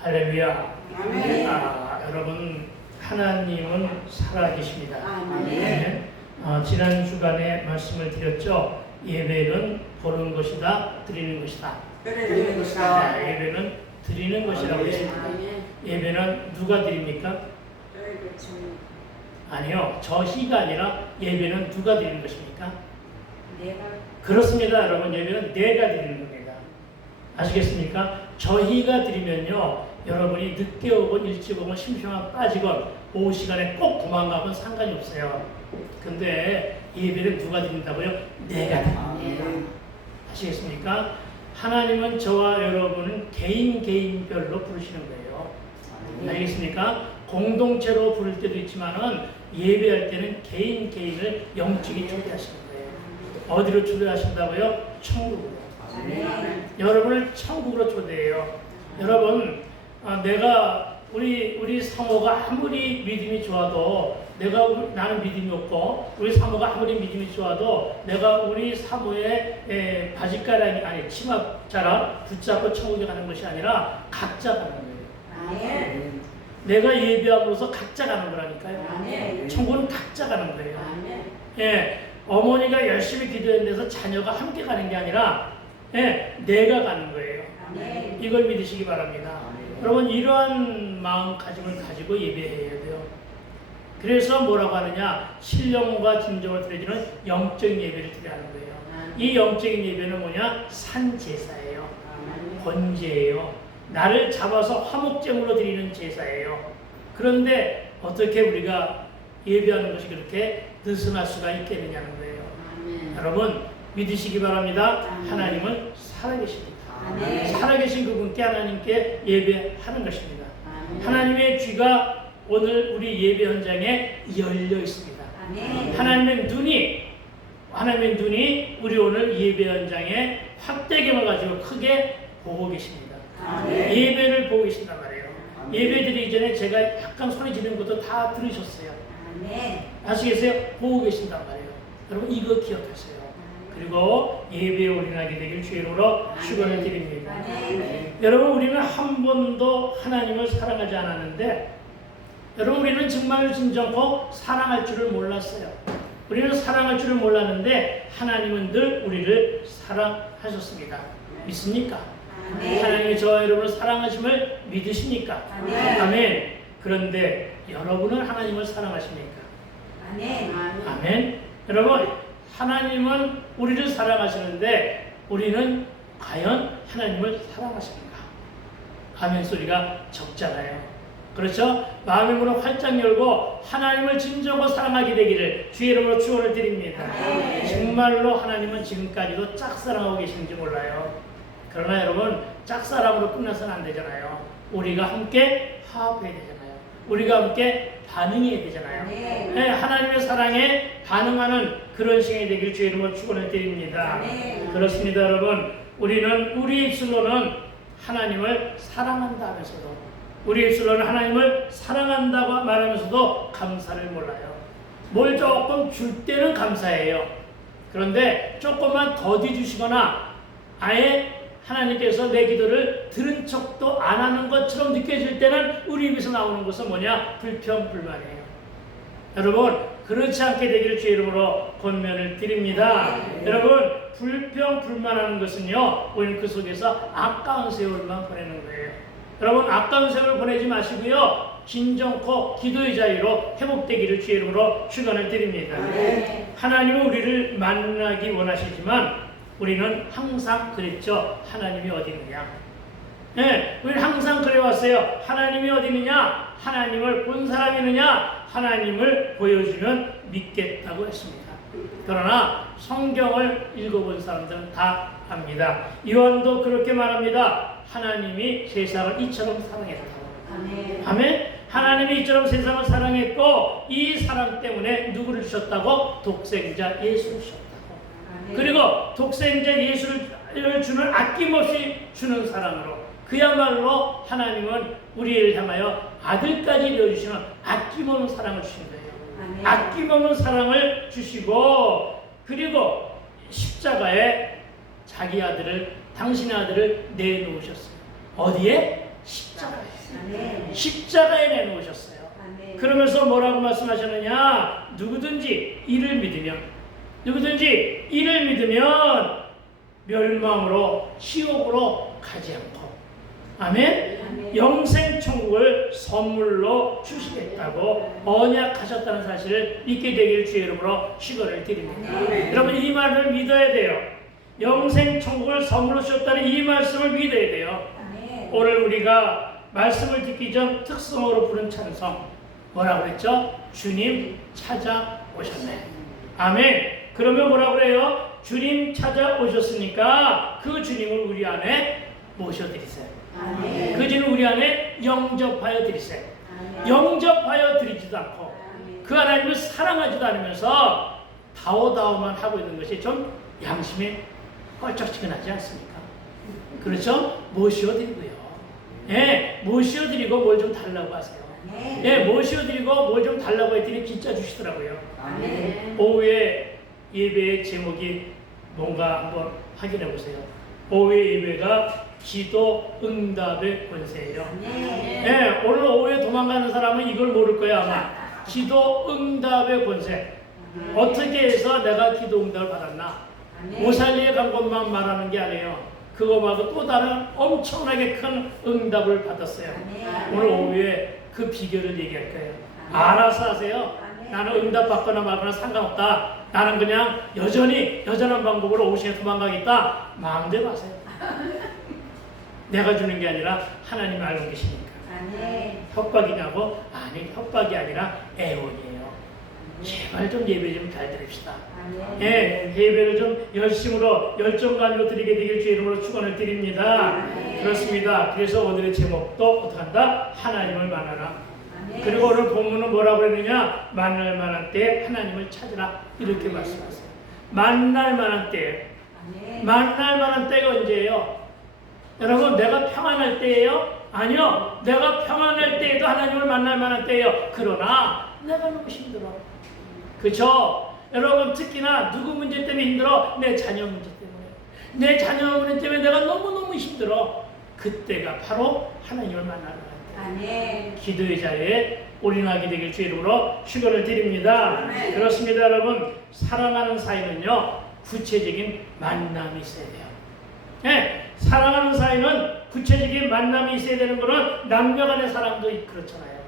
할렐루야. 아멘. 여러분, 하나님은 살아계십니다. 아멘. 지난 주간에 말씀을 드렸죠. 예배는 보는 것이다, 드리는 것이다. 드리는 것이다. 예배는 드리는 것이라고 했습니다. 예배는 누가 드립니까? 아니요, 저희가 아니라 예배는 누가 드리는 것입니까? 내가. 그렇습니다, 여러분. 예배는 내가 드리는 겁니다. 아시겠습니까? 저희가 드리면요, 여러분이 늦게 오건 일찍 오건 심심하면 빠지건 오후 시간에 꼭 도망가건 상관이 없어요. 근데 예배를 누가 드린다고요? 내가 드립니다. 아시겠습니까? 하나님은 저와 여러분은 개인별로 부르시는 거예요. 알겠습니까? 공동체로 부를 때도 있지만은 예배할 때는 개인을 영적인 초대하시는 거예요. 어디로 초대하신다고요? 천국으로. 여러분을 천국으로 초대해요. 여러분, 내가 우리 사모가 아무리 믿음이 좋아도 나는 믿음이 없고 우리 사모가 아무리 믿음이 좋아도 내가 우리 사모의 바지가랑이 아니 치마자락 붙잡고 천국에 가는 것이 아니라 각자 가는 거예요. 내가 예배함으로써 각자 가는 거라니까요. 천국은 각자 가는 거예요. 예, 어머니가 열심히 기도했는데서 자녀가 함께 가는 게 아니라 내가 가는 거예요. 이걸 믿으시기 바랍니다. 여러분, 이러한 마음가짐을 가지고 예배해야 돼요. 그래서 뭐라고 하느냐? 신령과 진정을 드려지는 영적인 예배를 드려야 하는 거예요. 이 영적인 예배는 뭐냐? 산제사예요. 번제예요. 나를 잡아서 화목제물로 드리는 제사예요. 그런데 어떻게 우리가 예배하는 것이 그렇게 느슨할 수가 있겠느냐는 거예요. 여러분, 믿으시기 바랍니다. 하나님은 살아계십니다. 살아계신 그분께 하나님께 예배하는 것입니다. 하나님의 귀가 오늘 우리 예배 현장에 열려 있습니다. 하나님의 눈이 우리 오늘 예배 현장에 확대경을 가지고 크게 보고 계십니다. 예배를 보고 계신단 말이에요. 예배 드리기 전에 제가 약간 소리 지르는 것도 다 들으셨어요. 아시겠어요? 보고 계신단 말이에요. 여러분, 이거 기억하세요. 그리고 예배에 올인하게 되길 주의 이름으로 축원을 드립니다. 여러분, 우리는 한 번도 하나님을 사랑하지 않았는데, 여러분, 우리는 정말 진정코 사랑할 줄을 몰랐어요. 우리는 사랑할 줄을 몰랐는데 하나님은 늘 우리를 사랑하셨습니다. 믿습니까? 하나님이 저와 여러분을 사랑하심을 믿으십니까? 아멘. 그런데 여러분은 하나님을 사랑하십니까? 아멘. 여러분, 하나님은 우리를 사랑하시는데 우리는 과연 하나님을 사랑하십니까? 아멘 소리가 적잖아요. 그렇죠? 마음의 문을 활짝 열고 하나님을 진정으로 사랑하게 되기를 주의 이름으로 축원을 드립니다. 정말로 하나님은 지금까지도 짝사랑하고 계신지 몰라요. 그러나 여러분, 짝사랑으로 끝나서는 안 되잖아요. 우리가 함께 화합해야 되잖아요. 우리가 함께 반응해야 되잖아요. 하나님의 사랑에 반응하는 그런 시간이 되길 주의 이름으로 축원을 드립니다. 그렇습니다, 여러분. 우리는 우리 입술로는 하나님을 사랑한다 하면서도, 우리 입술로는 하나님을 사랑한다고 말하면서도 감사를 몰라요. 뭘 조금 줄 때는 감사해요. 그런데 조금만 더디 주시거나 아예 하나님께서 내 기도를 들은 척도 안 하는 것처럼 느껴질 때는 우리 입에서 나오는 것은 뭐냐? 불평불만이에요. 여러분, 그렇지 않게 되기를 주의 이름으로 권면을 드립니다. 여러분, 불평불만하는 것은요, 우리는 그 속에서 아까운 세월만 보내는 거예요. 여러분, 아까운 세월 보내지 마시고요, 진정코 기도의 자유로 회복되기를 주의 이름으로 축원을 드립니다. 하나님은 우리를 만나기 원하시지만 우리는 항상 그랬죠. 하나님이 어디 있느냐? 우리는 항상 그래왔어요. 하나님이 어디 있느냐? 하나님을 본 사람이 있느냐? 하나님을 보여주면 믿겠다고 했습니다. 그러나 성경을 읽어본 사람들은 다 압니다. 요한도 그렇게 말합니다. 하나님이 세상을 이처럼 사랑했다고. 아멘. 하나님이 이처럼 세상을 사랑했고 이 사랑 때문에 누구를 주셨다고? 독생자 예수를 주셨다고. 그리고 독생자 예수를 주는 아낌없이 주는 사랑으로, 그야말로 하나님은 우리를 향하여 아들까지 내어주시는 아낌없는 사랑을 주신 거예요. 아낌없는 사랑을 주시고, 그리고 십자가에 자기 아들을, 당신의 아들을 내놓으셨어요. 어디에? 십자가에. 아멘. 십자가에 내놓으셨어요. 아멘. 그러면서 뭐라고 말씀하셨느냐? 누구든지 이를 믿으면 멸망으로 지옥으로 가지 않고 아멘? 아멘. 영생 천국을 선물로 주시겠다고 언약하셨다는 사실을 믿게 되길 주의 이름으로 축원을 드립니다. 아멘. 여러분 이 말을 믿어야 돼요. 영생 천국을 선물로 주셨다는 이 말씀을 믿어야 돼요. 아멘. 오늘 우리가 말씀을 듣기 전 특성으로 부른 찬송 뭐라고 그랬죠? 주님 찾아오셨네. 아멘. 그러면 뭐라고 그래요? 주님 찾아오셨으니까 그 주님을 우리 안에 모셔드리세요. 아멘. 그 주님을 우리 안에 영접하여 드리세요. 아멘. 영접하여 드리지도 않고 아멘. 그 하나님을 사랑하지도 않으면서 다오다오만 하고 있는 것이 좀 양심에 껄쩍지근하지 않습니까? 그렇죠? 모셔드리고요. 예, 모셔드리고 뭘 좀 달라고 하세요. 아멘. 예, 모셔드리고 뭘 좀 달라고 했더니 진짜 주시더라고요. 아멘. 오후에 예배의 제목이 뭔가 한번 확인해 보세요. 오후의 예배가 기도 응답의 권세예요. 아멘. 예, 오늘 오후에 도망가는 사람은 이걸 모를 거야 아마. 기도 응답의 권세. 어떻게 해서 내가 기도 응답을 받았나? 아멘. 오살리에 간 것만 말하는 게 아니에요. 그거 말고 또 다른 엄청나게 큰 응답을 받았어요. 아멘. 오늘 오후에 그 비결을 얘기할 거예요. 아멘. 알아서 하세요. 아멘. 나는 응답 받거나 말거나 상관없다. 나는 그냥 여전한 방법으로 오후에 도망가겠다. 마음대로 하세요. 내가 주는 게 아니라 하나님이 알고 계시니까. 아멘. 협박이냐고? 아니, 협박이 아니라 애원이에요. 제발 좀 예배 좀 잘 드립시다. 아멘. 예, 예배를 좀 열심으로 열정감으로 드리게 되길 주의 이름으로 축원을 드립니다. 아멘. 그렇습니다. 그래서 오늘의 제목도 어떻게 한다? 하나님을 만나라. 아멘. 그리고 오늘 본문은 뭐라고 했느냐? 만날 만한 때에 하나님을 찾으라. 이렇게 말씀하세요. 만날 만한 때. 아멘. 만날 만한 때가 언제예요? 여러분, 내가 평안할 때예요? 아니요. 내가 평안할 때에도 하나님을 만날 만한 때예요. 그러나 내가 너무 힘들어. 그렇죠? 여러분, 특히나 누구 문제 때문에 힘들어? 내 자녀 문제 때문에. 내 자녀 문제 때문에 내가 너무너무 힘들어. 그때가 바로 하나님을 만나는 때. 아멘. 기도의 자리에 올인하게 되길 주의 이름으로 축원을 드립니다. 아멘. 그렇습니다, 여러분. 사랑하는 사이는요, 구체적인 만남이 있어야 돼요. 네, 사랑하는 사이는 구체적인 만남이 있어야 되는 거는 남녀 간의 사랑도 그렇잖아요.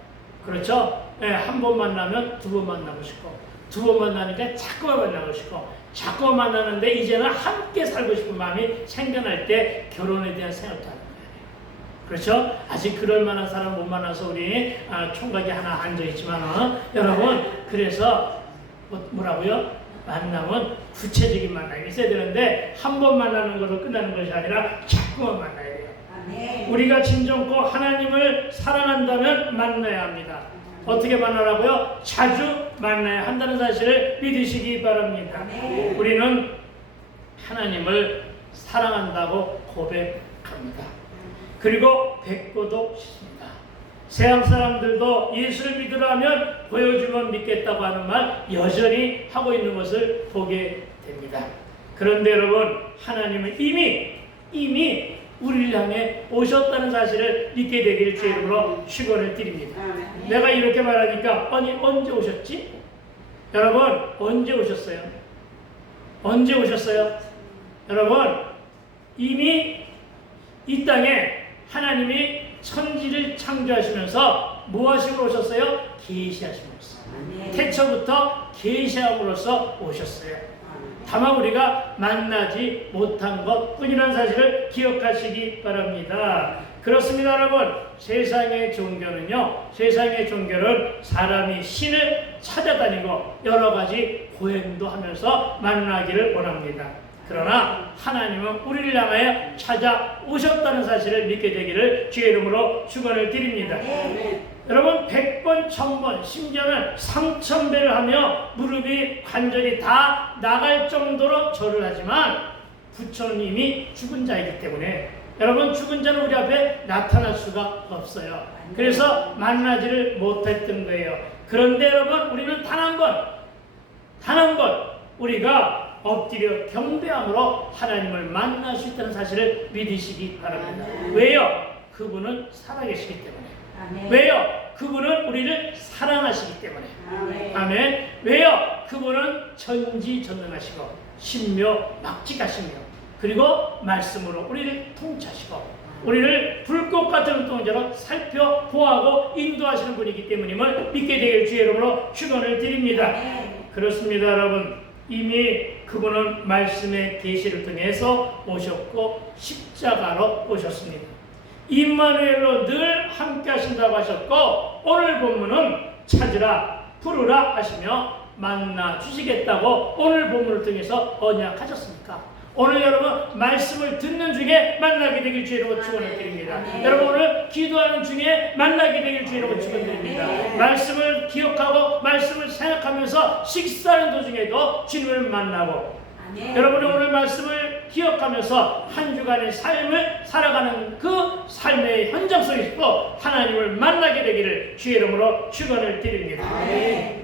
그렇죠? 네, 한 번 만나면 두 번 만나고 싶고, 두 번 만나니까 자꾸만 만나고 싶고, 자꾸만 만나는데 이제는 함께 살고 싶은 마음이 생겨날 때 결혼에 대한 생각도 하는 거예요. 그렇죠? 아직 그럴 만한 사람 못 만나서 우리 총각이 하나 앉아있지만 여러분, 그래서 뭐라고요? 만남은 구체적인 만남이 있어야 되는데 한 번 만나는 것으로 끝나는 것이 아니라 자꾸만 만나야 돼요. 아멘. 우리가 진정코 하나님을 사랑한다면 만나야 합니다. 어떻게 만나라고요? 자주 만나야 한다는 사실을 믿으시기 바랍니다. 아멘. 우리는 하나님을 사랑한다고 고백합니다. 그리고 뵙고도 싶습니다. 세상 사람들도 예수를 믿으라 하면 보여주면 믿겠다고 하는 말 여전히 하고 있는 것을 보게 됩니다. 그런데 여러분, 하나님은 이미 우리를 향해 오셨다는 사실을 믿게 되기를 주의 이름으로 축원을 드립니다. 아멘. 내가 이렇게 말하니까 아니 언제 오셨지? 여러분, 언제 오셨어요? 언제 오셨어요? 여러분, 이미 이 땅에 하나님이 천지를 창조하시면서 뭐 하시고 오셨어요? 계시하시면서. 아멘. 태초부터 계시함으로써 오셨어요. 다만 우리가 만나지 못한 것뿐이라는 사실을 기억하시기 바랍니다. 그렇습니다, 여러분. 세상의 종교는 사람이 신을 찾아다니고 여러 가지 고행도 하면서 만나기를 원합니다. 그러나 하나님은 우리를 향하여 찾아오셨다는 사실을 믿게 되기를 주의 이름으로 축원을 드립니다. 아멘. 여러분, 100번, 1000번, 심지어는 3000배를 하며 무릎이 관절이 다 나갈 정도로 절을 하지만 부처는 이미 죽은 자이기 때문에 여러분, 죽은 자는 우리 앞에 나타날 수가 없어요. 그래서 만나지를 못했던 거예요. 그런데 여러분, 우리는 단 한 번 우리가 엎드려 경배함으로 하나님을 만날 수 있다는 사실을 믿으시기 바랍니다. 왜요? 그분은 살아계시기 때문에. 아멘. 왜요? 그분은 우리를 사랑하시기 때문에. 아멘. 아멘. 왜요? 그분은 전지전능하시고 신묘막직하시며 그리고 말씀으로 우리를 통치하시고 우리를 불꽃 같은 눈동자로 살펴보아하고 인도하시는 분이기 때문임을 믿게 되길 주의 이름으로 축원을 드립니다. 아멘. 그렇습니다, 여러분. 이미 그분은 말씀의 계시를 통해서 오셨고 십자가로 오셨습니다. 임마누엘로 늘 함께 하신다고 하셨고 오늘 본문은 찾으라 부르라 하시며 만나 주시겠다고 오늘 본문을 통해서 언약하셨습니까? 오늘 여러분 말씀을 듣는 중에 만나게 되길 주의로 축원을 드립니다. 여러분 오늘 기도하는 중에 만나게 되길 주의로 축원드립니다. 말씀을 기억하고 말씀을 생각하면서 식사하는 도중에도 주님을 만나고 여러분이 오늘 말씀을 기억하면서 한 주간의 삶을 살아가는 그 삶의 현장 속에서도 하나님을 만나게 되기를 주의 이름으로 축원을 드립니다.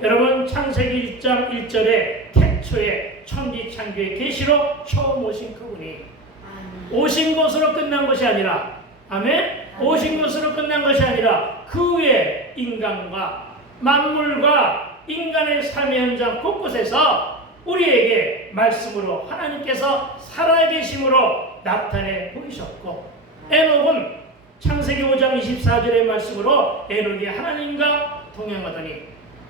여러분 창세기 1장 1절에 태초에 천지창조의 계시로 처음 오신 그분이 오신 것으로 끝난 것이 아니라 아멘? 오신 것으로 끝난 것이 아니라 그 후에 인간과 만물과 인간의 삶의 현장 곳곳에서 우리에게 말씀으로 하나님께서 살아계심으로 나타내 보이셨고 에녹은 창세기 5장 24절의 말씀으로 에녹이 하나님과 동행하더니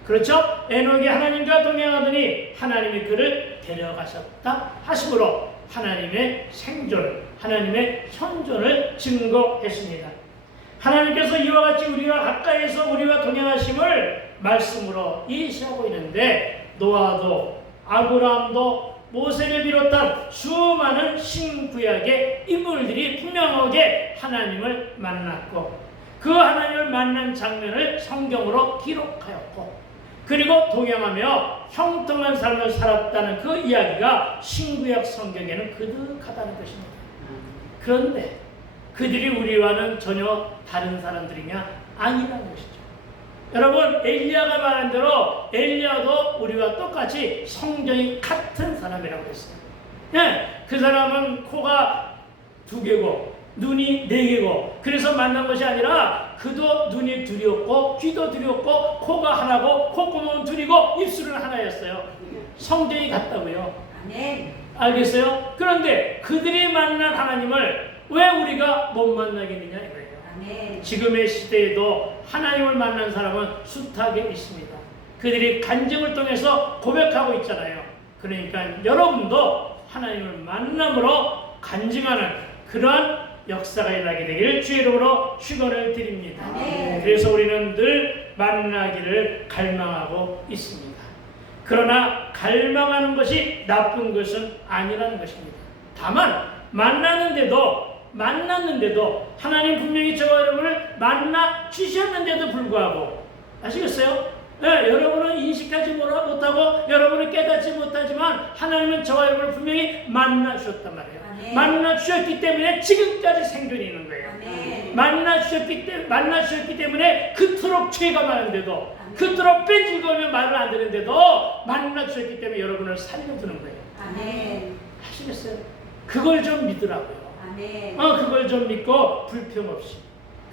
그렇죠? 에녹이 하나님과 동행하더니 하나님이 그를 데려가셨다 하심으로 하나님의 생존, 하나님의 현존을 증거했습니다. 하나님께서 이와 같이 우리와 가까이에서 우리와 동행하심을 말씀으로 예시하고 있는데 노아도 아브라함도 모세를 비롯한 수많은 신구약의 인물들이 분명하게 하나님을 만났고 그 하나님을 만난 장면을 성경으로 기록하였고 그리고 동행하며 형통한 삶을 살았다는 그 이야기가 신구약 성경에는 그득하다는 것입니다. 그런데 그들이 우리와는 전혀 다른 사람들이냐? 아니라는 것이죠. 여러분 엘리야가 말한 대로 엘리야도 우리와 똑같이 성정이 같은 사람이라고 했어요. 네, 그 사람은 코가 2개고 눈이 4개고 그래서 만난 것이 아니라 그도 눈이 2이었고 귀도 2이었고 코가 하나고 콧구멍은 2이고 입술은 하나였어요. 성정이 같다고요. 알겠어요? 그런데 그들이 만난 하나님을 왜 우리가 못 만나겠느냐 이거예요. 지금의 시대에도 하나님을 만난 사람은 숱하게 있습니다. 그들이 간증을 통해서 고백하고 있잖아요. 그러니까 여러분도 하나님을 만남으로 간증하는 그러한 역사가 일어나게 되기를 주의 이름으로 축원을 드립니다. 그래서 우리는 늘 만나기를 갈망하고 있습니다. 그러나 갈망하는 것이 나쁜 것은 아니라는 것입니다. 다만 만났는데도 하나님 분명히 저와 여러분을 만나 주셨는데도 불구하고 아시겠어요? 네, 여러분은 인식하지 못하고 여러분은 깨닫지 못하지만 하나님은 저와 여러분을 분명히 만나 주셨단 말이에요. 만나 주셨기 때문에 지금까지 생존이 있는 거예요. 만나 주셨기 때문에 그토록 죄가 많은데도 그토록 뺀질거리며 말을 안 듣는데도 만나 주셨기 때문에 여러분을 살려두는 거예요. 아시겠어요? 그걸 좀 믿으라고요. 그걸 좀 믿고 불평 없이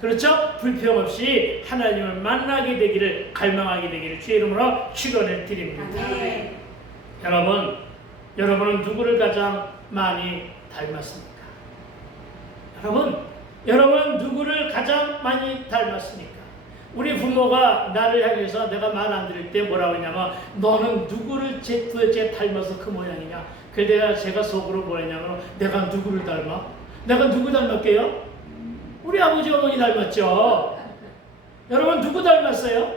그렇죠? 불평 없이 하나님을 만나게 되기를 갈망하게 되기를 주의 이름으로 축원을 드립니다. 여러분은 누구를 가장 많이 닮았습니까? 여러분 누구를 가장 많이 닮았습니까? 우리 부모가 나를 향해서 내가 말 안 들을 때 뭐라고 했냐면 너는 누구를 도대체 닮아서 그 모양이냐? 그래서 제가 속으로 뭐랬냐면 내가 누구를 닮아? 내가 누구 닮았게요? 우리 아버지 어머니 닮았죠. 여러분 누구 닮았어요?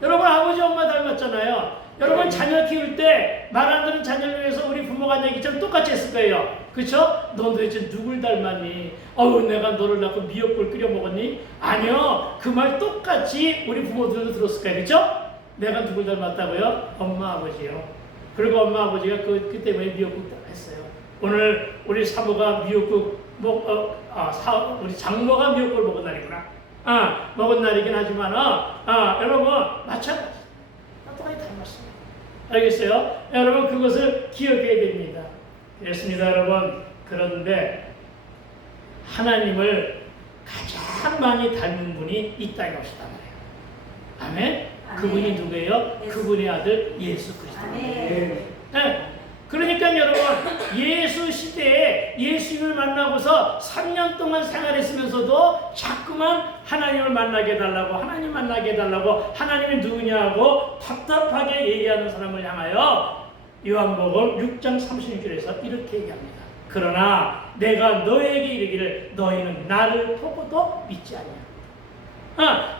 여러분 아버지 엄마 닮았잖아요. 여러분 자녀 키울 때 말 안 듣는 자녀를 위해서 우리 부모가 하는 얘기처럼 똑같이 했을 거예요. 그쵸? 넌 도대체 누굴 닮았니? 내가 너를 낳고 미역국을 끓여 먹었니? 아니요. 그 말 똑같이 우리 부모들도 들었을 거예요. 그쵸? 내가 누굴 닮았다고요? 엄마 아버지요. 그리고 엄마 아버지가 그 때문에 미역국 했어요. 오늘 우리 사모가 미역국 우리 장모가 미역국을 먹은 날이구나. 먹은 날이긴 하지만 여러분 마찬가지 똑같이 닮았어요. 알겠어요? 여러분 그것을 기억해야 됩니다. 그렇습니다, 여러분. 그런데 하나님을 가장 많이 닮은 분이 있다는 것이다 말이에요. 아멘? 그분이 누구예요? 그분의 아들 예수 그리스도입니다. 네. 그러니까 여러분, 예수 시대에 예수님을 만나고서 3년 동안 생활했으면서도 자꾸만 하나님을 만나게 해달라고, 하나님 만나게 해달라고, 하나님이 누구냐고 답답하게 얘기하는 사람을 향하여 요한복음 6장 36절에서 이렇게 얘기합니다. 그러나 내가 너에게 이르기를 너희는 나를 보고도 믿지 아니하냐.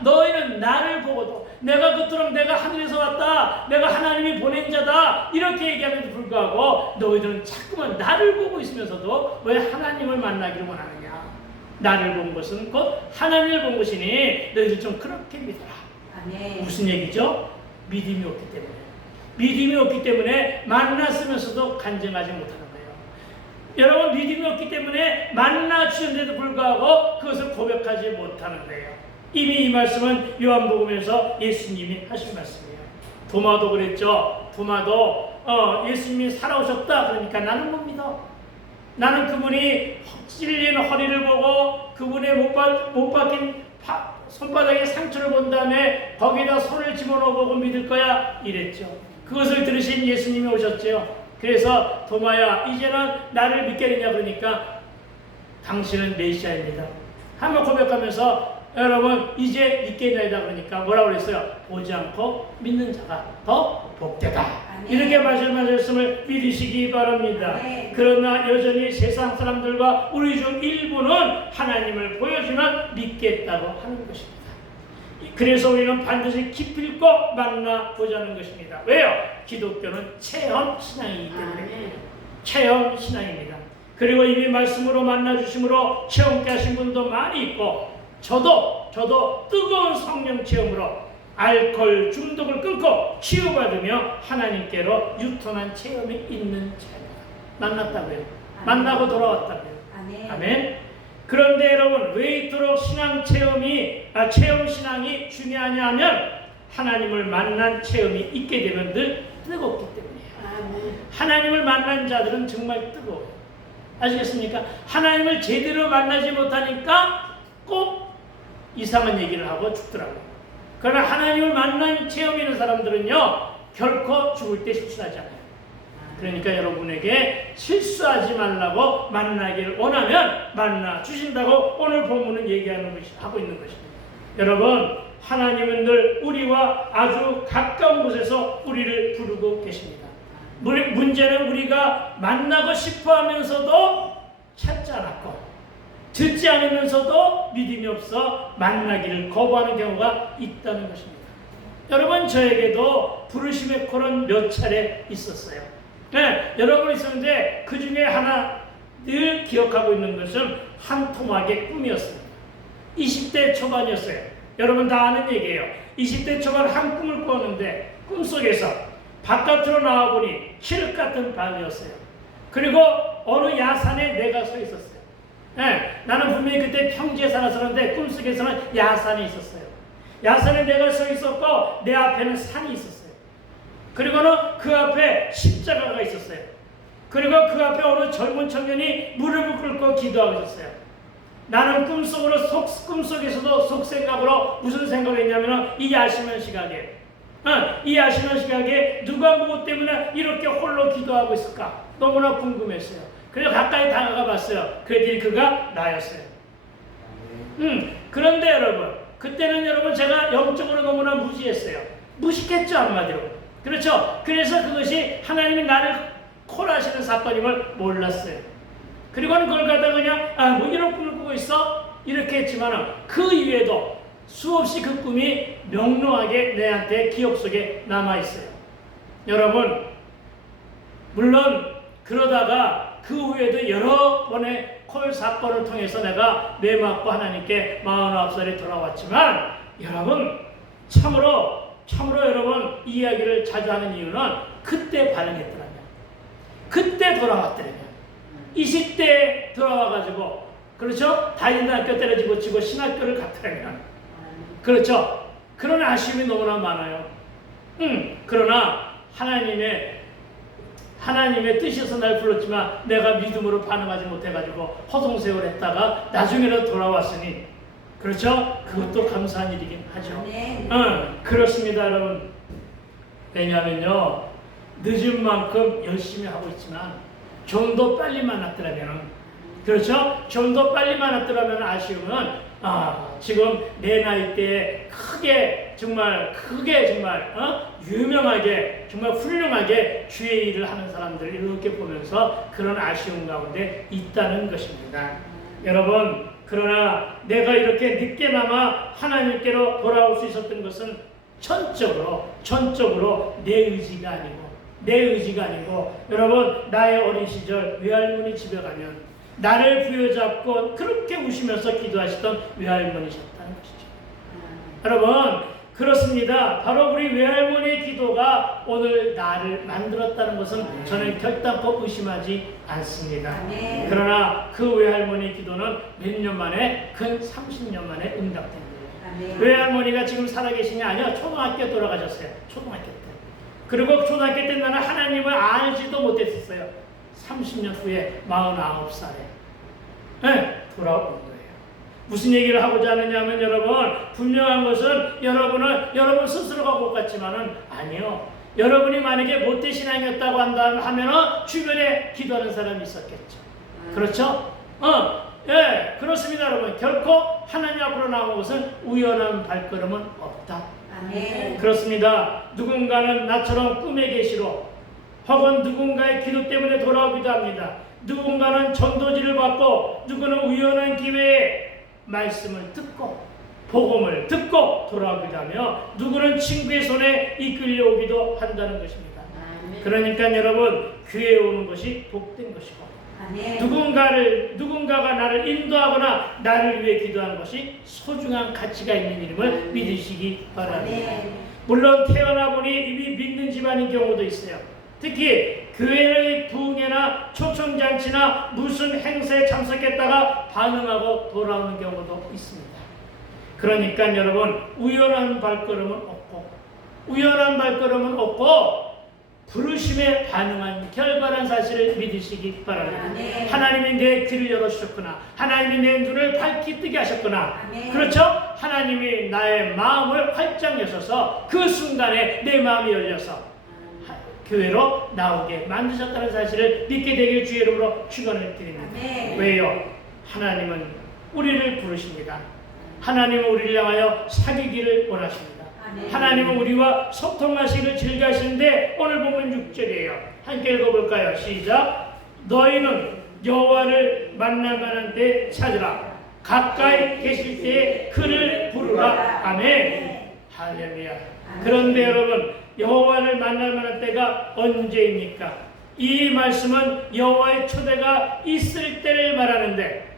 너희는 나를 보고도, 내가 그토록 내가 하늘에서 왔다, 내가 하나님이 보낸 자다 이렇게 얘기하면서 불구하고 너희들은 자꾸만 나를 보고 있으면서도 왜 하나님을 만나기를 원하느냐. 나를 본 것은 곧 하나님을 본 것이니 너희들 좀 그렇게 믿어라. 아멘. 무슨 얘기죠? 믿음이 없기 때문에. 믿음이 없기 때문에 만났으면서도 간증하지 못하는 거예요. 여러분, 믿음이 없기 때문에 만나 주셨는데도 불구하고 그것을 고백하지 못하는 거예요. 이미 이 말씀은 요한복음에서 예수님이 하신 말씀이에요. 도마도 그랬죠. 도마도 예수님이 살아오셨다 그러니까 나는 못 믿어. 나는 그분이 찔린 허리를 보고 그분의 못 박힌 손바닥에 상처를 본 다음에 거기다 손을 집어넣어보고 믿을 거야 이랬죠. 그것을 들으신 예수님이 오셨죠. 그래서 도마야 이제는 나를 믿겠느냐 그러니까 당신은 메시아입니다. 한번 고백하면서 여러분 이제 믿겠나이다 그러니까 뭐라고 그랬어요? 보지 않고 믿는 자가 더 복되다. 이렇게 말씀을 믿으시기 바랍니다. 그러나 여전히 세상 사람들과 우리 중 일부는 하나님을 보여주면 믿겠다고 하는 것입니다. 그래서 우리는 반드시 기필코 만나보자는 것입니다. 왜요? 기독교는 체험 신앙이기 때문에. 체험 신앙입니다. 그리고 이미 말씀으로 만나주심으로 체험케 하신 분도 많이 있고 저도 뜨거운 성령 체험으로 알코올 중독을 끊고 치유받으며 하나님께로 유턴한 체험이 있는 자입니다. 만났다고요. 만나고 돌아왔다고요. 아멘. 그런데 여러분 왜 이토록 체험 신앙이 중요하냐 하면 하나님을 만난 체험이 있게 되면 늘 뜨겁기 때문이에요. 하나님을 만난 자들은 정말 뜨거워요. 아시겠습니까? 하나님을 제대로 만나지 못하니까 꼭 이상한 얘기를 하고 죽더라고요. 그러나 하나님을 만난 체험 있는 사람들은요 결코 죽을 때 실수하지 않아요. 그러니까 여러분에게 실수하지 말라고 만나기를 원하면 만나 주신다고 오늘 본문은 하고 있는 것입니다. 여러분 하나님은 늘 우리와 아주 가까운 곳에서 우리를 부르고 계십니다. 문제는 우리가 만나고 싶어 하면서도 찾지 않았고 듣지 않으면서도 믿음이 없어 만나기를 거부하는 경우가 있다는 것입니다. 여러분 저에게도 부르심의 콜은 몇 차례 있었어요. 네, 여러분 있었는데 그 중에 하나 늘 기억하고 있는 것은 한 토막의 꿈이었습니다. 20대 초반이었어요. 여러분 다 아는 얘기예요. 20대 초반 한 꿈을 꾸었는데 꿈속에서 바깥으로 나와보니 실 같은 밤이었어요. 그리고 어느 야산에 내가 서 있었어요. 네, 나는 분명히 그때 평지에 살았었는데 꿈속에서는 야산에 있었어요. 야산에 내가 서 있었고 내 앞에는 산이 있었어요. 그리고는 그 앞에 십자가가 있었어요. 그리고 그 앞에 어느 젊은 청년이 무릎을 꿇고 기도하고 있었어요. 나는 꿈속에서도 속생각으로 무슨 생각을 했냐면 이 야심한 시각에 누가 무엇 때문에 이렇게 홀로 기도하고 있을까 너무나 궁금했어요. 그래서 가까이 다가가 봤어요. 그랬더니 그가 나였어요. 그런데 여러분 그때는 여러분 제가 영적으로 너무나 무지했어요. 무식했죠 한마디로. 그렇죠. 그래서 그것이 하나님이 나를 콜하시는 사건임을 몰랐어요. 그리고는 그걸 갖다가 그냥 뭐 이런 꿈을 꾸고 있어? 이렇게 했지만 그 이후에도 수없이 그 꿈이 명료하게 내한테 기억 속에 남아있어요. 여러분 물론 그러다가 그 후에도 여러 번의 콜 사건을 통해서 내가 매맞고 하나님께 49살에 돌아왔지만 여러분 참으로 여러분 이 이야기를 자주 하는 이유는 그때 반응했더라면 그때 돌아왔더라면 20대에 돌아와가지고 그렇죠? 다니는 때려 집어치고 신학교를 갔더라면 그렇죠? 그런 아쉬움이 너무나 많아요. 그러나 하나님의 뜻이어서 날 불렀지만 내가 믿음으로 반응하지 못해가지고 허송세월 했다가 나중에라도 돌아왔으니 그렇죠? 그것도 감사한 일이긴 하죠. 아멘. 그렇습니다, 여러분. 왜냐하면요, 늦은 만큼 열심히 하고 있지만 좀 더 빨리 만났더라면, 그렇죠? 좀 더 빨리 만났더라면 아쉬움은 지금 내 나이 때에 크게 정말 유명하게 정말 훌륭하게 주의 일을 하는 사람들을 이렇게 보면서 그런 아쉬움 가운데 있다는 것입니다. 여러분, 그러나 내가 이렇게 늦게나마 하나님께로 돌아올 수 있었던 것은 전적으로 내 의지가 아니고 여러분, 나의 어린 시절 외할머니 집에 가면 나를 부여잡고 그렇게 우시면서 기도하시던 외할머니셨다는 것이죠. 여러분, 그렇습니다. 바로 우리 외할머니의 기도가 오늘 나를 만들었다는 것은 저는 결단코 의심하지 않습니다. 아멘. 그러나 그 외할머니의 기도는 몇 년 만에, 근 30년 만에 응답된 거예요. 아멘. 외할머니가 지금 살아계시냐? 아니요. 초등학교 돌아가셨어요. 초등학교 때. 그리고 초등학교 때 나는 하나님을 알지도 못했었어요. 30년 후에 49살에 돌아온 거예요. 무슨 얘기를 하고자 하느냐면 여러분, 분명한 것은 여러분 스스로가 못 같지만은 아니요. 여러분이 만약에 모태신앙이었다고 하면은 주변에 기도하는 사람이 있었겠죠. 그렇죠? 그렇습니다, 여러분. 결코 하나님 앞으로 나온 것은 우연한 발걸음은 없다. 아멘. 그렇습니다. 누군가는 나처럼 꿈의 계시로 혹은 누군가의 기도 때문에 돌아오기도 합니다. 누군가는 전도지를 받고 누구는 우연한 기회에 말씀을 듣고 복음을 듣고 돌아오기도 하며 누구는 친구의 손에 이끌려 오기도 한다는 것입니다. 그러니까 여러분, 교회에 오는 것이 복된 것이고 아멘. 누군가가 나를 인도하거나 나를 위해 기도하는 것이 소중한 가치가 있는 일임을 믿으시기 바랍니다. 아멘. 물론 태어나 보니 이미 믿는 집안인 경우도 있어요. 특히 교회의 부흥회나 초청잔치나 무슨 행사에 참석했다가 반응하고 돌아오는 경우도 있습니다. 그러니까 여러분, 우연한 발걸음은 없고 부르심에 반응한 결과란 사실을 믿으시기 바랍니다. 아멘. 하나님이 내 귀를 열어주셨구나. 하나님이 내 눈을 밝히 뜨게 하셨구나. 아멘. 그렇죠? 하나님이 나의 마음을 활짝 여셔서 그 순간에 내 마음이 열려서 교회로 나오게 만드셨다는 사실을 믿게 되길 주의 이름으로 축원을 드립니다. 아멘. 왜요? 하나님은 우리를 부르십니다. 하나님은 우리를 향하여 사귀기를 원하십니다. 아멘. 하나님은 우리와 소통하시기를 즐겨하시는데 오늘 보면 6절이에요. 함께 읽어볼까요? 시작. 너희는 여호와를 만날 만한 때 찾으라. 가까이 계실 때에 그를 부르라. 아멘. 할렐루야. 그런데 여러분, 여호와를 만날 만한 때가 언제입니까? 이 말씀은 여호와의 초대가 있을 때를 말하는데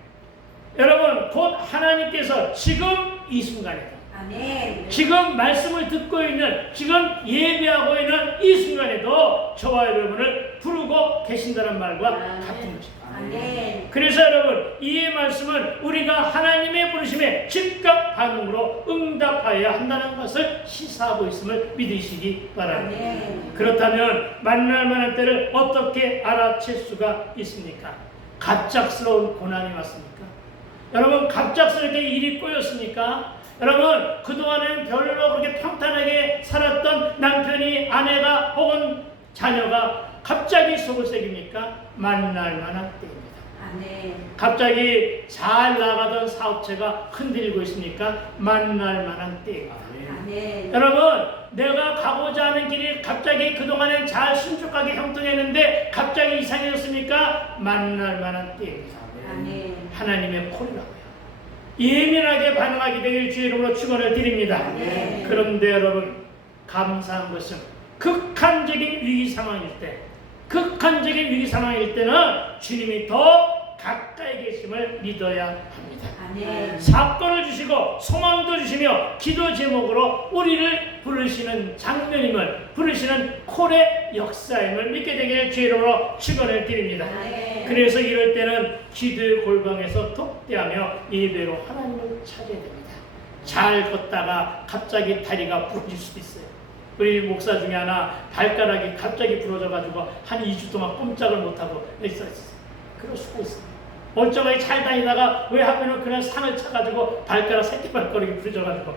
여러분, 곧 하나님께서 지금 이 순간에 아멘. 지금 말씀을 듣고 있는, 지금 예배하고 있는 이 순간에도 저와 여러분을 부르고 계신다는 말과 같은 것입니다. 아멘. 그래서 여러분, 이 말씀은 우리가 하나님의 부르심에 즉각 반응으로 응답하여야 한다는 것을 시사하고 있음을 믿으시기 바랍니다. 아멘. 그렇다면 만날 만한 때를 어떻게 알아챌 수가 있습니까? 갑작스러운 고난이 왔습니까? 여러분, 갑작스럽게 일이 꼬였습니까? 여러분, 그동안은 별로 그렇게 평탄하게 살았던 남편이, 아내가 혹은 자녀가 갑자기 속을 새깁니까? 만날 만한 때입니다. 아멘. 갑자기 잘 나가던 사업체가 흔들리고 있습니까? 만날 만한 때입니다. 아멘. 여러분, 내가 가고자 하는 길이 갑자기 그동안엔 잘 순적하게 형통했는데 갑자기 이상해졌습니까? 만날 만한 때입니다. 아멘. 하나님의 콜이라고요. 예민하게 반응하게 되길 주의 이름으로 축원을 드립니다. 아멘. 그런데 여러분, 감사한 것은 극한적인 위기 상황일 때는 주님이 더 가까이 계심을 믿어야 합니다. 아멘. 사건을 주시고 소망도 주시며 기도 제목으로 우리를 부르시는 장면임을, 부르시는 콜의 역사임을 믿게 되길 주의 이름으로 축원을 드립니다. 아멘. 그래서 이럴 때는 기도의 골방에서 독대하며 예배로 하나님을 찾아야 됩니다. 잘 걷다가 갑자기 다리가 부러질 수도 있어요. 우리 목사 중에 하나 발가락이 갑자기 부러져가지고 한 2주 동안 꼼짝을 못하고 있었어요. 그럴 수가 있어요. 멀쩡하게 잘 다니다가 왜 하면은 그냥 산을 차가지고 발가락 새끼발가락이 부러져가지고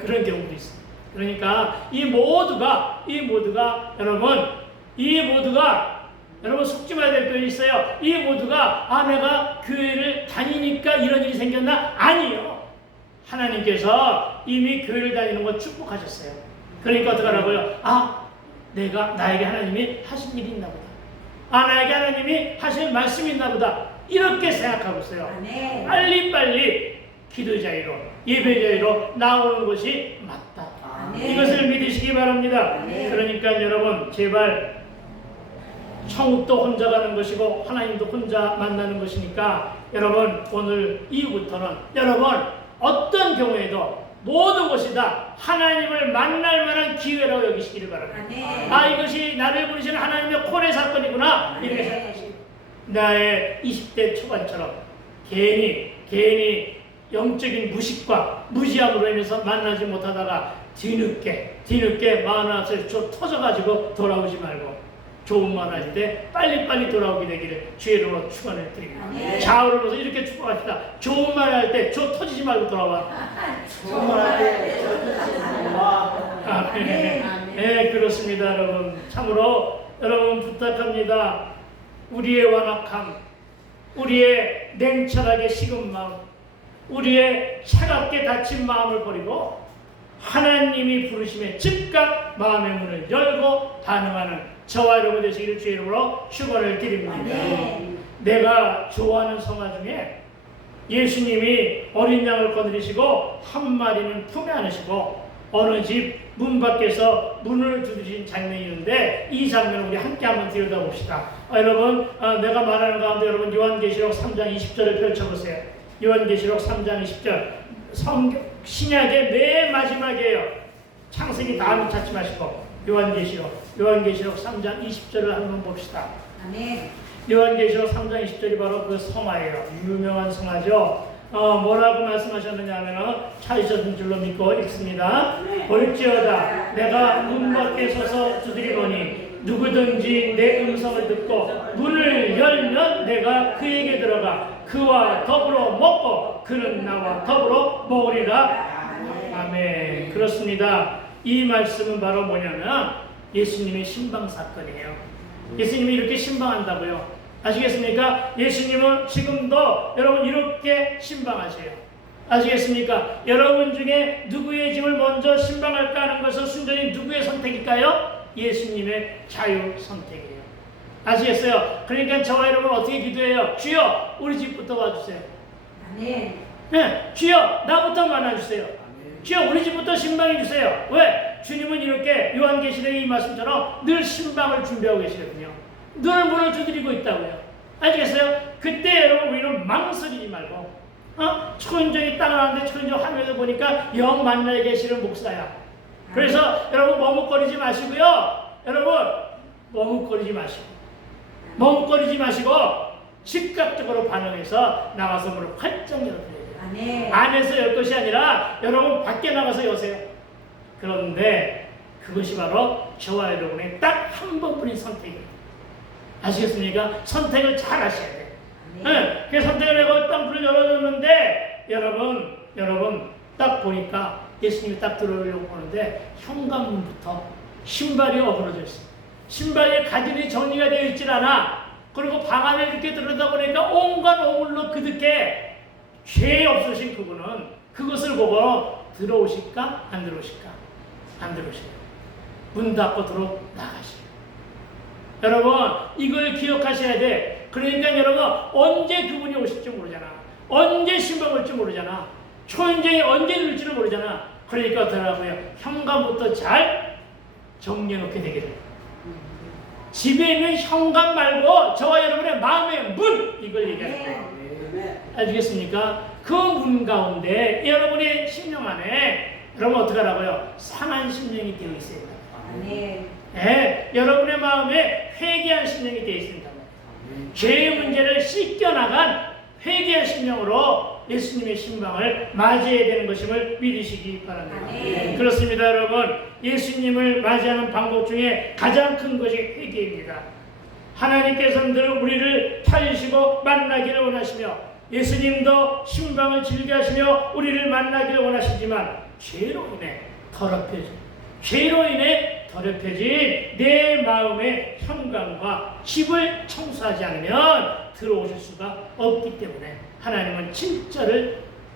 그런 경우도 있어요. 그러니까 이 모두가 여러분 속지 말아야 될 거 있어요. 이 모두가 내가 교회를 다니니까 이런 일이 생겼나? 아니요. 하나님께서 이미 교회를 다니는 거 축복하셨어요. 그러니까 어떡하라고요? 나에게 하나님이 하신 일이 있나 보다. 나에게 하나님이 하실 말씀이 있나 보다. 이렇게 생각하고 있어요. 빨리빨리 기도 자리로, 예배 자리로 나오는 것이 맞다. 이것을 믿으시기 바랍니다. 그러니까 여러분 제발 천국도 혼자 가는 것이고 하나님도 혼자 만나는 것이니까 여러분 오늘 이후부터는 여러분 어떤 경우에도 모든 것이 다 하나님을 만날 만한 기회라고 여기시기를 바랍니다. 이것이 나를 부르시는 하나님의 콜의 사건이구나 이렇게 생각하시고 나의 20대 초반처럼 괜히 영적인 무식과 무지함으로 인해서 만나지 못하다가 뒤늦게 41살 터져가지고 돌아오지 말고 좋은 말 할 때 빨리빨리 돌아오게 되기를 주의 이름으로 축원을 드립니다. 좌우로서 이렇게 축복합시다. 좋은 말 할 때 터지지 말고 돌아와. 좋은 말 할 때 터지지 말고 와. 네, 그렇습니다. 여러분 참으로 여러분 부탁합니다. 우리의 완악함, 우리의 냉철하게 식은 마음, 우리의 차갑게 닫힌 마음을 버리고 하나님이 부르심에 즉각 마음의 문을 열고 반응하는 저와 여러분 되시기를 주의 이름으로 축원을 드립니다. 내가 좋아하는 성화 중에 예수님이 어린 양을 거느리시고 한 마리는 품에 안으시고 어느 집 문 밖에서 문을 두드리신 장면이 있는데 이 장면을 우리 함께 한번 들여다봅시다. 여러분 내가 말하는 가운데 여러분 요한계시록 3장 20절을 펼쳐보세요. 요한계시록 3장 20절 신약의 맨 마지막이에요. 창세기 다음을 찾지 마시고 요한계시록 3장 20절을 한번 봅시다. 요한계시록 3장 20절이 바로 그 성화예요. 유명한 성화죠. 뭐라고 말씀하셨느냐 하면 찾으셨던 줄로 믿고 읽습니다. 볼지어다 내가 문 밖에 서서 두드리노니 누구든지 내 음성을 듣고 문을 열면 내가 그에게 들어가 그와 더불어 먹고 그는 나와 더불어 먹으리라. 아멘. 그렇습니다. 이 말씀은 바로 뭐냐면 예수님의 신방 사건이에요. 예수님이 이렇게 신방한다고요. 아시겠습니까? 예수님은 지금도 여러분 이렇게 신방하세요. 아시겠습니까? 여러분 중에 누구의 집을 먼저 신방할까 하는 것은 순전히 누구의 선택일까요? 예수님의 자유 선택이에요. 아시겠어요? 그러니까 저와 여러분 어떻게 기도해요? 주여 우리 집부터 와주세요. 네, 주여 나부터 만나주세요. 주여 우리 집부터 신방해 주세요. 왜? 주님은 이렇게 요한계시록의 이 말씀처럼 늘 신방을 준비하고 계시거든요. 늘 문을 두드리고 있다고요. 아시겠어요? 그때 여러분 우리는 망설이지 말고 초인종이 딱 나왔는데 초인종 화면을 보니까 영 만나게 계시는 목사야. 그래서 여러분 머뭇거리지 마시고요. 여러분 머뭇거리지 마시고 즉각적으로 반응해서 나와서 문을 활짝 열어드려야 돼요. 안에서 열 것이 아니라 여러분 밖에 나가서 여세요. 그런데 그것이 바로 저와 여러분의 딱 한 번뿐인 선택이에요. 아시겠습니까? 선택을 잘 하셔야 돼요. 그 선택을 하고 딱 문을 열어줬는데 여러분 딱 보니까 예수님이 딱 들어오려고 보는데 현관문부터 신발이 어그러져 있어요. 신발에 가진이 정리가 되어 있질 않아. 그리고 방 안에 이렇게 들여다보니까 온갖 오물로 그득해. 죄 없으신 그분은 그것을 보고 들어오실까? 안 들어오실까? 안 들어오셔요. 문 닫고 나가시요. 여러분 이걸 기억하셔야 돼. 그러니까 여러분 언제 그분이 오실지 모르잖아. 언제 신방 올지 모르잖아. 초인종이 언제 들을지를 모르잖아. 그러니까 어떡하라고요? 현관부터 잘 정리해놓게 되기를. 집에 있는 현관 말고 저와 여러분의 마음의 문 이걸 얘기하는 거예요. 아시겠습니까? 그 문 가운데 여러분의 심령 안에 여러분 어떡하라고요? 상한 심령이 되어 있어야 돼요. 여러분의 마음에 회개한 심령이 되어 있습니다. 죄의 문제를 씻겨나간 회개한 심령으로 예수님의 신방을 맞이해야 되는 것임을 믿으시기 바랍니다. 그렇습니다. 여러분 예수님을 맞이하는 방법 중에 가장 큰 것이 회개입니다. 하나님께서는 늘 우리를 찾으시고 만나기를 원하시며 예수님도 신방을 즐겨하시며 우리를 만나기를 원하시지만 죄로 인해 더럽혀진 내 마음의 현관과 집을 청소하지 않으면 들어오실 수가 없기 때문에 하나님은 7절을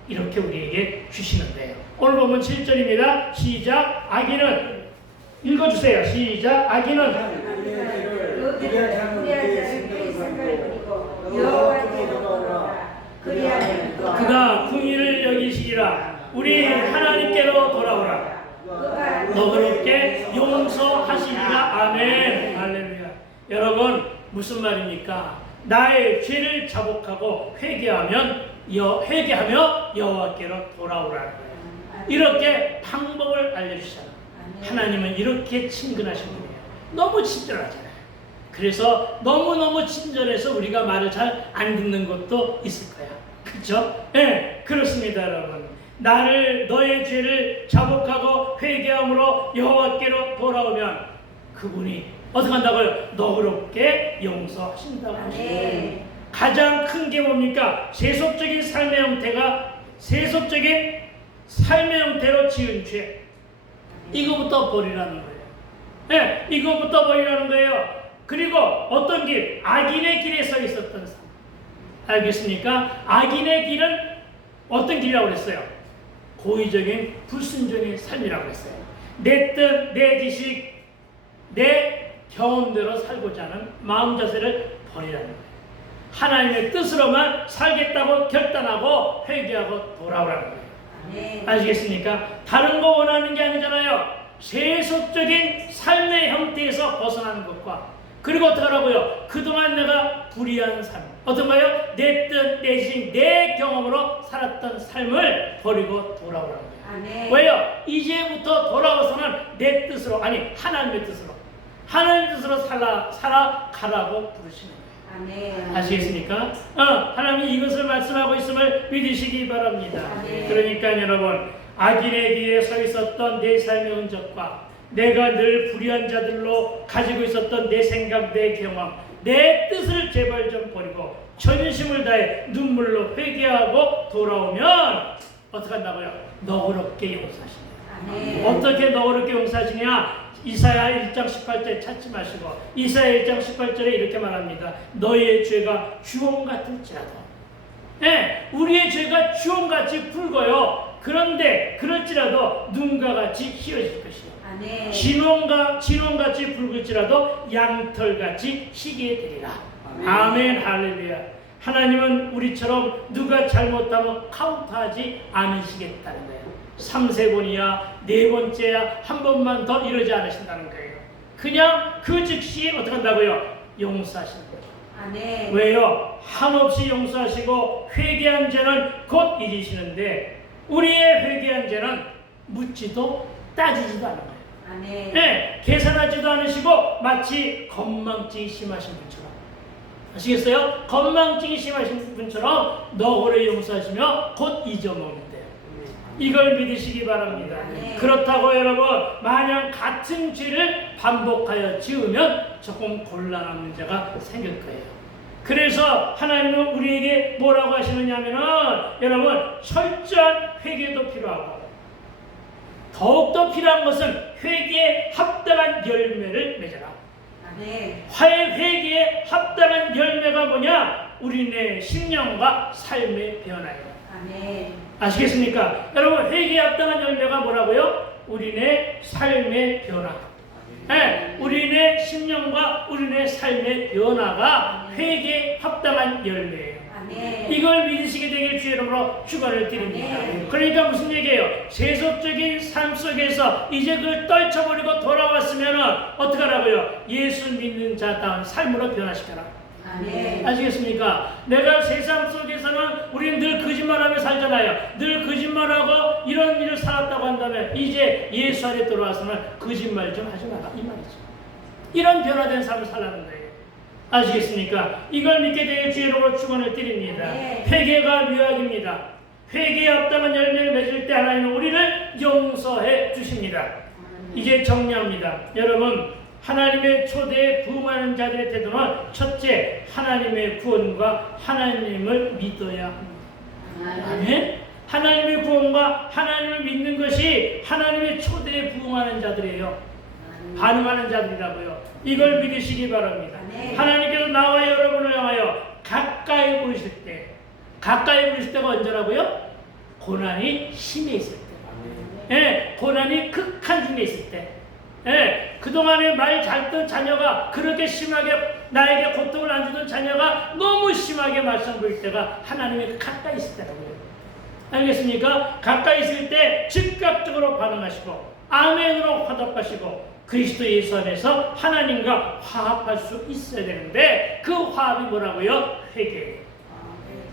이렇게 우리에게 주시는 거예요. 오늘 보면 7절입니다. 시작. 악인은 읽어주세요. 시작. 악인은 그가 궁의를 여기시기라. 우리 하나님께로 돌아오라. 너그럽게 용서하시리라. 아멘. 할렐루야. 여러분 무슨 말입니까? 나의 죄를 자복하고 회개하며 여호와께로 돌아오라는 거예요. 이렇게 방법을 알려주잖아요. 하나님은 이렇게 친근하신 분이에요. 너무 친절하잖아요. 그래서 너무너무 친절해서 우리가 말을 잘 안 듣는 것도 있을 거야. 그렇죠? 네, 그렇습니다, 여러분. 너의 죄를 자복하고 회개함으로 여호와께로 돌아오면 그분이 어떻게 한다고요? 너그럽게 용서하신다고 하시죠. 가장 큰 게 뭡니까? 세속적인 삶의 형태로 지은 죄. 이거부터 버리라는 거예요. 네, 이거부터 버리라는 거예요. 그리고 어떤 길? 악인의 길에 서 있었던 삶. 알겠습니까? 악인의 길은 어떤 길이라고 그랬어요? 고의적인 불순종의 삶이라고 했어요. 내 뜻, 내 지식, 내 경험대로 살고자 하는 마음 자세를 버리라는 거예요. 하나님의 뜻으로만 살겠다고 결단하고 회개하고 돌아오라는 거예요. 아시겠습니까? 다른 거 원하는 게 아니잖아요. 세속적인 삶의 형태에서 벗어나는 것과 그리고 어떻게 하라고요? 그동안 내가 불의한 삶, 어떤가요? 내 뜻, 내 지식, 내 경험으로 살았던 삶을 버리고 돌아오라는 거예요. 왜요? 이제부터 돌아와서는 내 뜻으로, 아니 하나님의 뜻으로 살아가라고 부르시는 거예요. 아시겠습니까? 하나님이 이것을 말씀하고 있음을 믿으시기 바랍니다. 그러니까 여러분, 악인의 뒤에 서 있었던 내 삶의 흔적과 내가 늘 불의한 자들로 가지고 있었던 내 생각, 내 경험, 내 뜻을 제발 좀 버리고 전심을 다해 눈물로 회개하고 돌아오면 어떻게 한다고요? 너그럽게 용서하십니다. 어떻게 너그럽게 용서하시냐? 이사야 1장 18절 찾지 마시고 이사야 1장 18절에 이렇게 말합니다. 너희의 죄가 주홍 같을지라도, 네, 우리의 죄가 주홍같이 붉어요. 그런데 그럴지라도 눈과 같이 휘어질 것이요. 진홍같이 붉을지라도 양털같이 희게 되리라. 아멘. 할렐루야. 하나님은 우리처럼 누가 잘못하면 카운트하지 않으시겠다는 거예요. 3세번이야 4번째야 한 번만 더 이러지 않으신다는 거예요. 그냥 그 즉시 어떻게 한다고요? 용서하시는 거죠. 왜요? 한없이 용서하시고 회개한 죄는 곧 잊으시는데 우리의 회개한 죄는 묻지도 따지지도 않은 거예요. 네, 계산하지도 않으시고 마치 건망증이 심하신 분처럼, 아시겠어요? 건망증이 심하신 분처럼 너그러 용서하시며 곧 잊어먹는데요. 이걸 믿으시기 바랍니다. 그렇다고 여러분, 만약 같은 죄를 반복하여 지으면 조금 곤란한 문제가 생길 거예요. 그래서 하나님은 우리에게 뭐라고 하시느냐 하면은, 여러분, 철저한 회개도 필요하고 더욱더 필요한 것은 회개에 합당한 열매를 맺어라. 회개에 합당한 열매가 뭐냐? 우리네 심령과 삶의 변화예요. 아시겠습니까? 여러분, 회개에 합당한 열매가 뭐라고요? 우리네 삶의 변화. 네, 우리네 심령과 우리네 삶의 변화가 회개에 합당한 열매예요. 이걸 믿으시게 되길 주의 이름으로 축원을 드립니다. 그러니까 무슨 얘기예요? 세속적인 삶 속에서 이제 그걸 떨쳐버리고 돌아왔으면 어떻게 하라고요? 예수 믿는 자다운 삶으로 변화시켜라. 아시겠습니까? 내가 세상 속에서는 우리는 늘 거짓말하며 살잖아요. 늘 거짓말하고 이런 일을 살았다고 한다면 이제 예수 안에 들어와서는 거짓말 좀 하지 마라, 이 말이죠. 이런 변화된 삶을 살라는 거예요. 아시겠습니까? 이걸 믿게 되길 주의 이름으로 축원을 드립니다. 회개가 묘약입니다. 회개에 합당한 열매를 맺을 때 하나님은 우리를 용서해 주십니다. 이제 정리합니다. 여러분, 하나님의 초대에 부응하는 자들의 태도는 첫째, 하나님의 구원과 하나님을 믿어야 합니다. 아멘? 하나님의 구원과 하나님을 믿는 것이 하나님의 초대에 부응하는 자들이에요. 반응하는 자들이라고요. 이걸 믿으시기 바랍니다. 하나님께서 나와 여러분을 향하여 가까이 부르실 때가 언제라고요? 고난이 심해 있을 때. 예, 고난이 극한 중에 있을 때. 예, 그동안에 말 잘 듣던 자녀가 그렇게 심하게 나에게 고통을 안 주던 자녀가 너무 심하게 말씀 부릴 때가 하나님이 가까이 있을 때라고요. 알겠습니까? 가까이 있을 때 즉각적으로 반응하시고 아멘으로 화답하시고 그리스도 예수 안에서 하나님과 화합할 수 있어야 되는데 그 화합이 뭐라고요? 회개예요.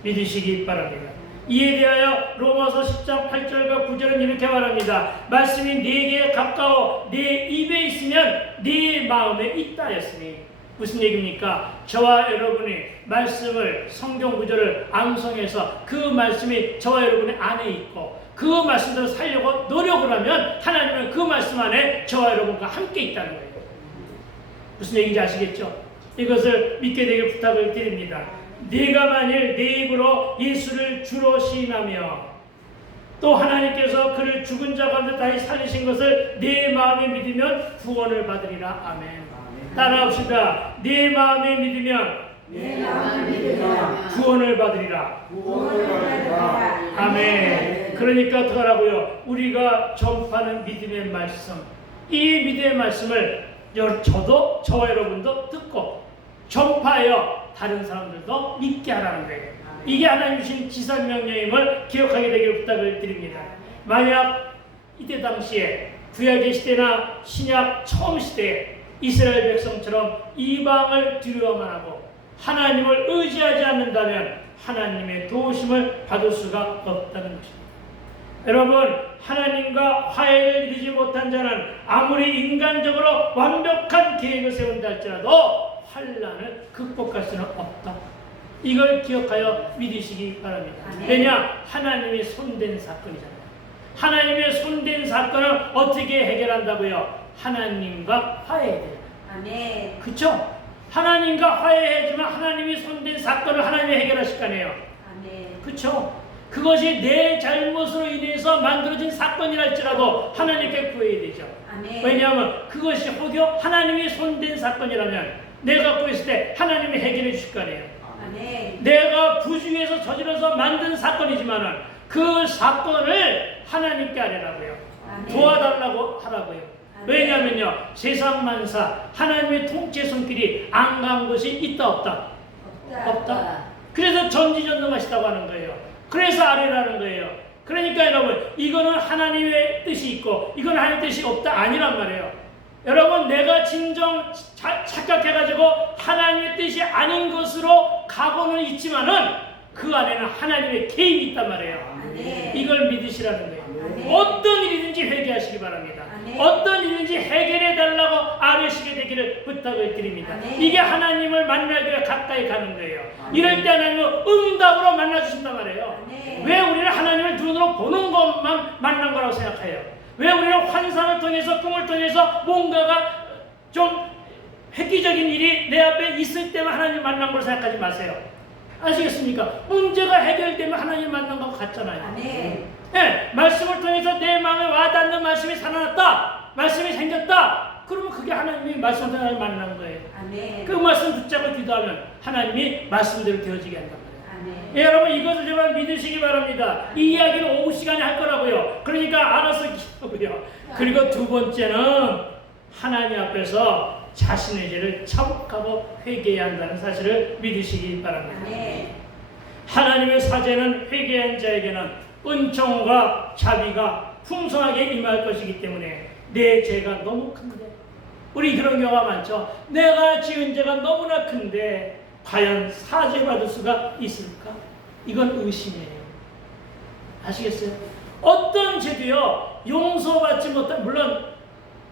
믿으시기 바랍니다. 이에 대하여 로마서 10장 8절과 9절은 이렇게 말합니다. 말씀이 네게 가까워 네 입에 있으면 네 마음에 있다 하였으니 무슨 얘기입니까? 저와 여러분이 말씀을 성경 구절을 암송해서 그 말씀이 저와 여러분의 안에 있고 그 말씀대로 살려고 노력을 하면 하나님은 그 말씀 안에 저와 여러분과 함께 있다는 거예요. 무슨 얘기인지 아시겠죠? 이것을 믿게 되길 부탁을 드립니다. 네가 만일 네 입으로 예수를 주로 시인하며 또 하나님께서 그를 죽은 자 가운데 다시 살리신 것을 네 마음에 믿으면 구원을 받으리라. 아멘. 따라합시다. 네 마음에 믿으면 구원을 받으리라. 아멘. 그러니까 어떻게 하라고요? 우리가 전파하는 믿음의 말씀, 이 믿음의 말씀을 저도 저와 여러분도 듣고 전파하여 다른 사람들도 믿게 하라는 거예요. 이게 하나님 주신 지상명령임을 기억하게 되길 부탁을 드립니다. 만약 이때 당시에 구약의 시대나 신약 처음 시대에 이스라엘 백성처럼 이방을 두려워만 하고 하나님을 의지하지 않는다면 하나님의 도우심을 받을 수가 없다는 것입니다. 여러분, 하나님과 화해를 이루지 못한 자는 아무리 인간적으로 완벽한 계획을 세운다 할지라도 환난을 극복할 수는 없다. 이걸 기억하여 믿으시기 바랍니다. 왜냐? 하나님의 손댄 사건이잖아요. 하나님의 손댄 사건을 어떻게 해결한다고요? 하나님과 화해해야 돼요. 아멘. 그쵸? 하나님과 화해해야지만 하나님이 손댄 사건을 하나님이 해결하실 거 아니에요. 아멘. 그쵸? 그것이 내 잘못으로 인해서 만들어진 사건이라 할지라도 하나님께 구해야 되죠. 아멘. 왜냐하면 그것이 혹여 하나님이 손댄 사건이라면 내가 구했을 때 하나님이 해결해 주실 거 아니에요. 아멘. 내가 부주의해서 저질러서 만든 사건이지만은 그 사건을 하나님께 하라고요. 도와달라고 하라고요. 왜냐하면요, 세상 만사 하나님의 통치 손길이 안 간 것이 있다 없다? 없다. 그래서 전지전능하시다고 하는 거예요. 그래서 아래라는 거예요. 그러니까 여러분, 이거는 하나님의 뜻이 있고 이건 하나님의 뜻이 없다 아니란 말이에요. 여러분, 내가 진정 착각해가지고 하나님의 뜻이 아닌 것으로 가고는 있지만은 그 안에는 하나님의 개입이 있단 말이에요. 이걸 믿으시라는 거예요. 어떤 일이든지 회개하시기 바랍니다. 어떤 일이든지 해결해달라고 아뢰시게 되기를 부탁을 드립니다. 이게 하나님을 만나기에 가까이 가는 거예요. 이럴 때 하나님은 응답으로 만나주신단 말이에요. 왜 우리는 하나님을 눈으로 보는 것만 만난 거라고 생각해요? 왜 우리는 환상을 통해서 꿈을 통해서 뭔가가 좀 획기적인 일이 내 앞에 있을 때만 하나님 만난 걸 생각하지 마세요. 아시겠습니까? 문제가 해결되면 하나님 만난 것 같잖아요. 네, 말씀을 통해서 내 마음에 와닿는 말씀이 살아났다. 말씀이 생겼다. 그러면 그게 하나님이 말씀 통해서 만난 거예요. 그 말씀 붙잡고 기도하면 하나님이 말씀대로 되어지게 한단 말이에요. 예, 여러분, 이것을 제발 믿으시기 바랍니다. 이 이야기를 오후 시간에 할 거라고요. 그러니까 알아서 기도하고요. 그리고 두 번째는 하나님 앞에서 자신의 죄를 자복하고 회개해야 한다는 사실을 믿으시기 바랍니다. 하나님의 사죄는 회개한 자에게는 은총과 자비가 풍성하게 임할 것이기 때문에 내 죄가 너무 큰데, 우리 그런 경우가 많죠. 내가 지은 죄가 너무나 큰데 과연 사죄받을 수가 있을까? 이건 의심이에요. 아시겠어요? 어떤 죄도요, 용서받지 못한, 물론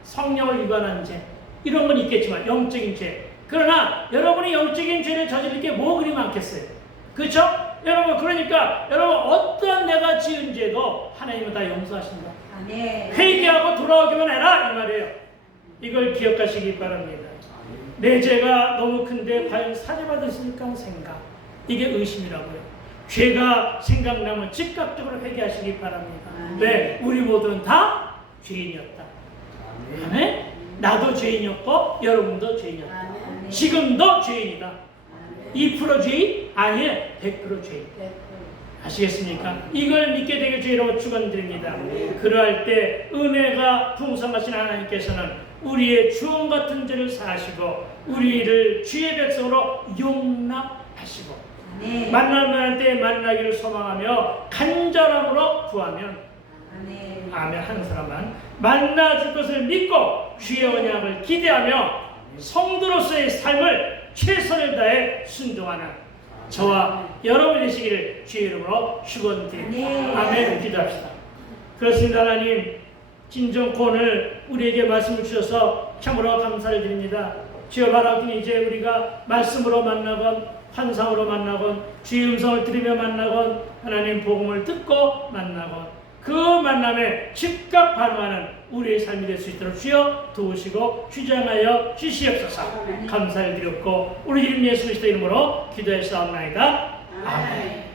성령을 위반한 죄 이런 건 있겠지만 영적인 죄. 그러나 여러분이 영적인 죄를 저지를 게 뭐 그리 많겠어요? 그렇죠? 여러분, 그러니까 여러분, 어떠한 내가 지은 죄도 하나님은 다 용서하신다. 회개하고 돌아오기만 해라 이 말이에요. 이걸 기억하시기 바랍니다. 내 죄가 너무 큰데 과연 사죄받았을까 생각. 이게 의심이라고요. 죄가 생각나면 즉각적으로 회개하시기 바랍니다. 왜? 우리 모두는 다 죄인이었다. 아멘? 나도 죄인이었고 여러분도 죄인이었다. 지금도 죄인이다. 2% 죄인? 아니에요. 100% 죄인. 아시겠습니까? 이걸 믿게 되길 주의로 축원드립니다. 그러할 때 은혜가 풍성하신 하나님께서는 우리의 주원 같은 죄를 사하시고 우리를 주의 백성으로 용납하시고 만날 때 만나기를 소망하며 간절함으로 구하면 아멘 하는 사람은 만나줄 것을 믿고 주의 언약을 기대하며 성도로서의 삶을 최선을 다해 순종하는 저와 여러분이 되시기를 주의 이름으로 축원드립니다. 아멘. 기도합시다. 그렇습니다. 하나님 진정코 오늘 우리에게 말씀을 주셔서 참으로 감사를 드립니다. 주여 바라오니 이제 우리가 말씀으로 만나건 환상으로 만나건 주의 음성을 들으며 만나건 하나님 복음을 듣고 만나건 그 만남에 즉각 반응하는 우리의 삶이 될 수 있도록 주여 도우시고 주장하여 주시옵소서. 감사를 드렸고 우리 이름 예수 그리스도 이름으로 기도했사옵나이다. 아멘.